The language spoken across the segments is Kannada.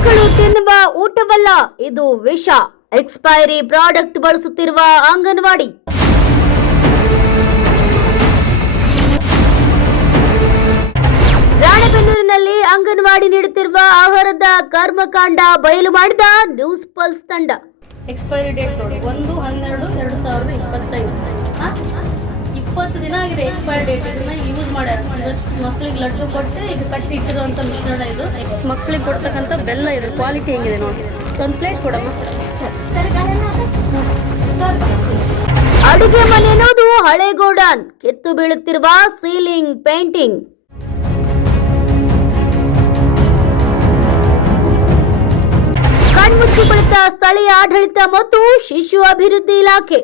ಮಕ್ಕಳು ತಿನ್ನುವ ಊಟವಲ್ಲ, ಇದು ವಿಷ. ಎಕ್ಸ್ಪೈರಿ ಪ್ರಾಡಕ್ಟ್ ಬಳಸುತ್ತಿರುವ ಅಂಗನವಾಡಿ. ರಾಣೆಬೆನ್ನೂರಿನಲ್ಲಿ ಅಂಗನವಾಡಿ ನೀಡುತ್ತಿರುವ ಆಹಾರದ ಕರ್ಮಕಾಂಡ ಬಯಲು ಮಾಡಿದ ನ್ಯೂಸ್ ಪಲ್ಸ್ ತಂಡ. ಎಕ್ಸ್ಪೈರಿ ಡೇಟ್ ಒಂದು ಹನ್ನೆರಡು, ಎರಡು ಸಾವಿರದ ಇಪ್ಪತ್ತೈದು. ಆಗಿದೆ ಎಕ್ಸ್ಪೈರಿ ಡೇಟ್ ಇದನ್ನ ಯೂಸ್ ಮಾಡ್ಯಾರ. ಇವತ್ತು ಮಕ್ಳಿಗೆ ಲಡ್ಡು ಕೊಟ್ಟು ಇದು ಕಟ್ಟಿ ಇಟ್ಟಿರುವಂಥ ಮಿಶ್ರಣ ಇದು. ಮಕ್ಳಿಗೆ ಕೊಡ್ತಕ್ಕಂಥ ಬೆಲ್ಲ ಇದು ಕ್ವಾಲಿಟಿ ಹೆಂಗಿದೆ ನೋಡಿ. ಒಂದು ಪ್ಲೇಟ್ ಕೊಡಮ್ಮ. ಅಡುಗೆ ಮನೆ ಅನ್ನೋದು ಹಳೆ ಗೋಡನ್. ಕೆತ್ತು ಬೀಳುತ್ತಿರುವ ಸೀಲಿಂಗ್ ಪೇಂಟಿಂಗ್. ಕಣ್ಮುಚ್ಚಿ ಕುಳಿತ ಸ್ಥಳೀಯ ಆಡಳಿತ ಮತ್ತು ಶಿಶು ಅಭಿವೃದ್ಧಿ ಇಲಾಖೆ.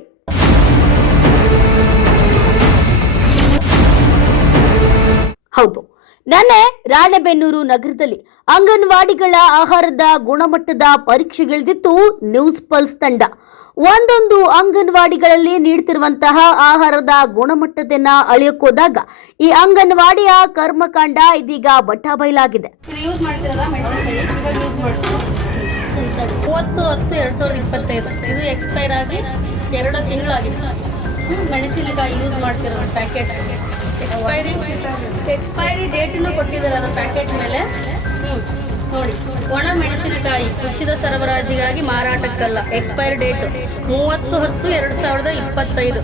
ಹೌದು. ನಿನ್ನೆ ರಾಣೆಬೆನ್ನೂರು ನಗರದಲ್ಲಿ ಅಂಗನವಾಡಿಗಳ ಆಹಾರದ ಗುಣಮಟ್ಟದ ಪರೀಕ್ಷೆಗಿಳಿದಿತ್ತು ನ್ಯೂಸ್ ಪಲ್ಸ್ ತಂಡ. ಒಂದೊಂದು ಅಂಗನವಾಡಿಗಳಲ್ಲಿ ನೀಡ್ತಿರುವಂತಹ ಆಹಾರದ ಗುಣಮಟ್ಟದನ್ನ ಅಳೆಯೋಕೋದಾಗ ಈ ಅಂಗನವಾಡಿಯ ಕರ್ಮಕಾಂಡ ಇದೀಗ ಬಟ್ಟ ಬಯಲಾಗಿದೆ. ಇದು ಎಕ್ಸ್ಪೈರ್ ಆಗಿ ಎರಡು ತಿಂಗಳಾಗಿದೆ. ಮೆಣಸಿನಕಾಯಿ ಯೂಸ್ ಮಾಡ್ತಿರೋದು ಪ್ಯಾಕೆಟ್ಸ್ ಎಕ್ಸ್ಪೈರಿ ಎಕ್ಸ್ಪೈರಿ ಡೇಟನ್ನು ಕೊಟ್ಟಿದ್ದಾರೆ ಅದರ ಪ್ಯಾಕೆಟ್ ಮೇಲೆ. ಹ್ಮ್, ನೋಡಿ ಒಣ ಮೆಣಸಿನಕಾಯಿ ಉಚಿತ ಸರಬರಾಜಿಗಾಗಿ ಮಾರಾಟಕ್ಕಲ್ಲ. ಎಕ್ಸ್ಪೈರಿ ಡೇಟ್ ಮೂವತ್ತು ಹತ್ತು ಎರಡು ಸಾವಿರದ ಇಪ್ಪತ್ತೈದು.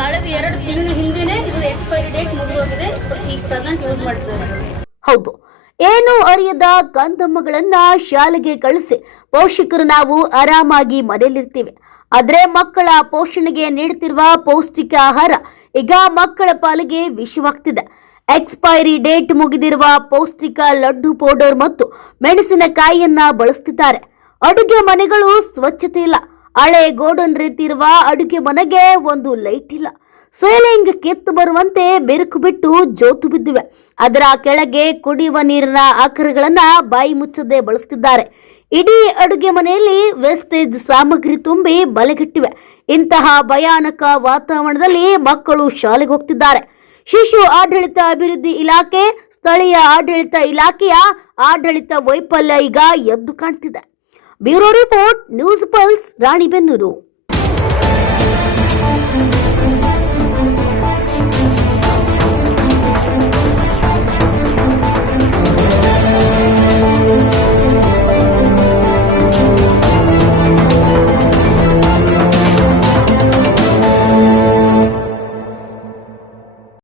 ಕಳೆದ ಎರಡು ತಿಂಗಳ ಹಿಂದೆನೇ ಇದು ಎಕ್ಸ್ಪೈರಿ ಡೇಟ್ ಮುಗಿದೋಗಿದೆ. ಈಗ ಪ್ರೆಸೆಂಟ್ ಯೂಸ್ ಮಾಡ್ತಿದ್ದಾರೆ. ಹೌದು. ಏನು ಅರಿಯದ ಕಂದಮ್ಮಗಳನ್ನ ಶಾಲೆಗೆ ಕಳಿಸಿ. ಪೋಷಕರು ನಾವು ಆರಾಮಾಗಿ ಮನೆಯಲ್ಲಿರ್ತೀವಿ ಆದ್ರೆ ಮಕ್ಕಳ ಪೋಷಣೆಗೆ ನೀಡುತ್ತಿರುವ ಪೌಷ್ಟಿಕ ಆಹಾರ ಈಗ ಮಕ್ಕಳ ಪಾಲಿಗೆ ವಿಷವಾಗ್ತಿದೆ. ಎಕ್ಸ್ಪೈರಿ ಡೇಟ್ ಮುಗಿದಿರುವ ಪೌಷ್ಟಿಕ ಲಡ್ಡು ಪೌಡರ್ ಮತ್ತು ಮೆಣಸಿನಕಾಯಿಯನ್ನ ಬಳಸ್ತಿದ್ದಾರೆ. ಅಡುಗೆ ಮನೆಗಳು ಸ್ವಚ್ಛತೆ ಇಲ್ಲ. ಹಳೆ ಗೋಡನ್ ರೀತಿ ಇರುವ ಅಡುಗೆ ಮನೆಗೆ ಒಂದು ಲೈಟ್ ಇಲ್ಲ. ಸೇಲಿಂಗ್ ಕೆತ್ತು ಬರುವಂತೆ ಬಿರುಕು ಬಿಟ್ಟು ಜೋತು ಬಿದ್ದಿವೆ. ಅದರ ಕೆಳಗೆ ಕುಡಿಯುವ ನೀರಿನ ಆಕರಗಳನ್ನ ಬಾಯಿ ಮುಚ್ಚದೆ ಬಳಸ್ತಿದ್ದಾರೆ. ಇಡೀ ಅಡುಗೆ ಮನೆಯಲ್ಲಿ ವೇಸ್ಟೇಜ್ ಸಾಮಗ್ರಿ ತುಂಬಿ ಬಲೆಗಟ್ಟಿವೆ. ಇಂತಹ ಭಯಾನಕ ವಾತಾವರಣದಲ್ಲಿ ಮಕ್ಕಳು ಶಾಲೆಗೆ ಹೋಗ್ತಿದ್ದಾರೆ. ಶಿಶು ಆಡಳಿತ ಅಭಿವೃದ್ಧಿ ಇಲಾಖೆ, ಸ್ಥಳೀಯ ಆಡಳಿತ ಇಲಾಖೆಯ ಆಡಳಿತ ವೈಫಲ್ಯ ಈಗ ಎದ್ದು ಕಾಣ್ತಿದೆ. Bureau report, news pulse Ranebennur